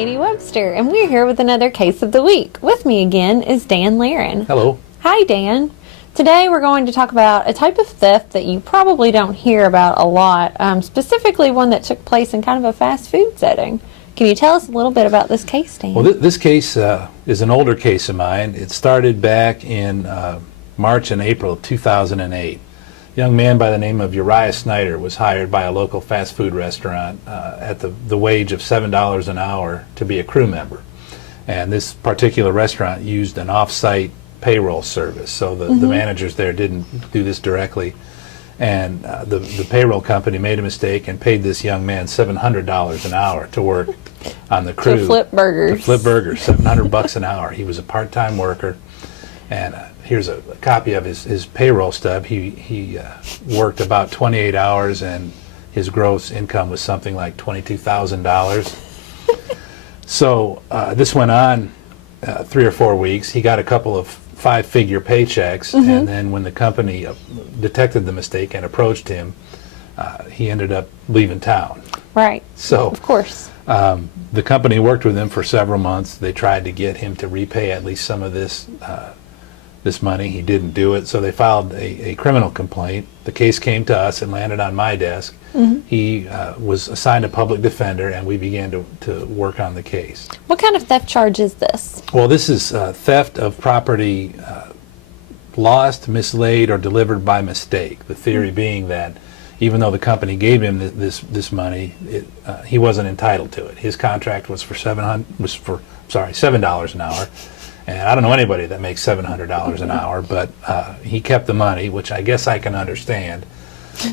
Katie Webster, and we're here with another case of the week. With me again is Dan Laren. Hello. Hi, Dan. Today we're going to talk about a type of theft that you probably don't hear about a lot, specifically one that took place in kind of a fast food setting. Can you tell us a little bit about this case, Dan? Well, this case is an older case of mine. It started back in March and April of 2008. A young man by the name of Uriah Snyder was hired by a local fast food restaurant at the wage of $7 an hour to be a crew member. And this particular restaurant used an off-site payroll service, so the managers there didn't do this directly. And the payroll company made a mistake and paid this young man $700 an hour to work on the crew. To flip burgers. To flip burgers, $700 an hour. He was a part-time worker. And here's a copy of his payroll stub. He worked about 28 hours, and his gross income was something like $22,000. So this went on 3 or 4 weeks. He got a couple of 5-figure paychecks, and then when the company detected the mistake and approached him, he ended up leaving town. Right. So, of course. The company worked with him for several months. They tried to get him to repay at least some of this money. He didn't do it, so they filed a criminal complaint. The case came to us and landed on my desk. He was assigned a public defender, and we began to work on the case. What kind of theft charge is this? Well, this is theft of property lost, mislaid, or delivered by mistake. The theory being that even though the company gave him this money, he wasn't entitled to it. His contract was for $7 an hour. And I don't know anybody that makes $700 an hour, but he kept the money, which I guess I can understand.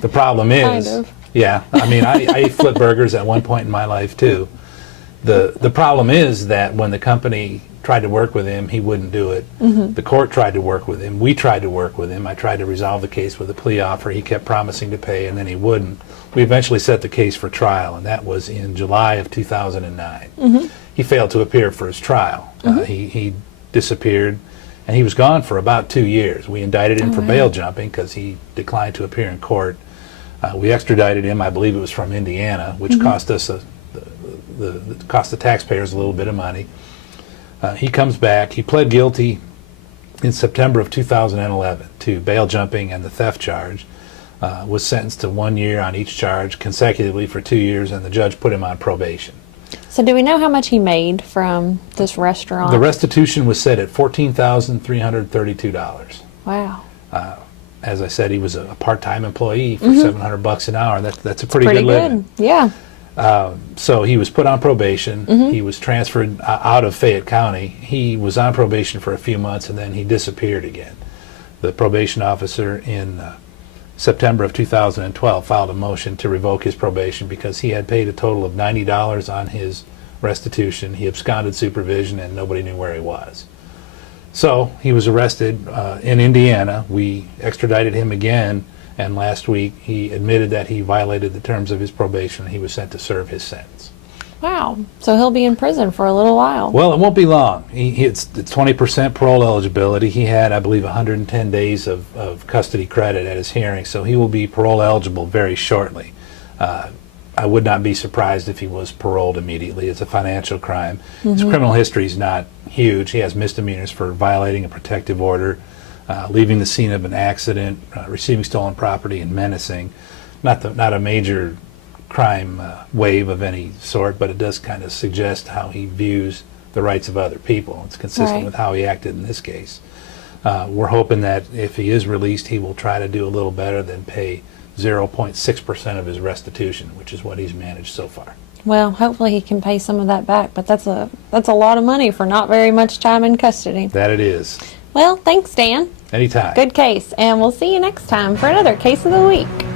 The problem is, kind of. Yeah, I mean, I ate flip burgers at one point in my life too. The problem is that when the company tried to work with him, he wouldn't do it. The court tried to work with him. We tried to work with him. I tried to resolve the case with a plea offer. He kept promising to pay, and then he wouldn't. We eventually set the case for trial, and that was in July of 2009. He failed to appear for his trial. He disappeared, and he was gone for about 2 years. We indicted him for bail jumping because he declined to appear in court. We extradited him. I believe it was from Indiana, which cost us cost the taxpayers a little bit of money. He comes back. He pled guilty in September of 2011 to bail jumping and the theft charge. Was sentenced to 1 year on each charge consecutively for 2 years, and the judge put him on probation. So do we know how much he made from this restaurant? The restitution was set at $14,332. Wow. As I said, he was a part-time employee for $700 an hour. That's a pretty good living. Yeah. So he was put on probation. He was transferred out of Fayette County. He was on probation for a few months, and then he disappeared again. The probation officer in September of 2012 filed a motion to revoke his probation because he had paid a total of $90 on his restitution. He absconded supervision, and nobody knew where he was. So he was arrested in Indiana. We extradited him again, and last week he admitted that he violated the terms of his probation, and he was sent to serve his sentence. Wow. So he'll be in prison for a little while. Well, it won't be long. It's 20% parole eligibility. He had, I believe, 110 days of custody credit at his hearing, so he will be parole eligible very shortly. I would not be surprised if he was paroled immediately. It's a financial crime. His criminal history is not huge. He has misdemeanors for violating a protective order, leaving the scene of an accident, receiving stolen property, and menacing. Not a major crime wave of any sort, but it does kind of suggest how he views the rights of other people. It's consistent with how he acted in this case. We're hoping that if he is released, he will try to do a little better than pay 0.6% of his restitution, which is what he's managed so far. Well, hopefully he can pay some of that back, but that's a lot of money for not very much time in custody. That it is. Well, thanks, Dan. Anytime. Good case, and we'll see you next time for another Case of the Week.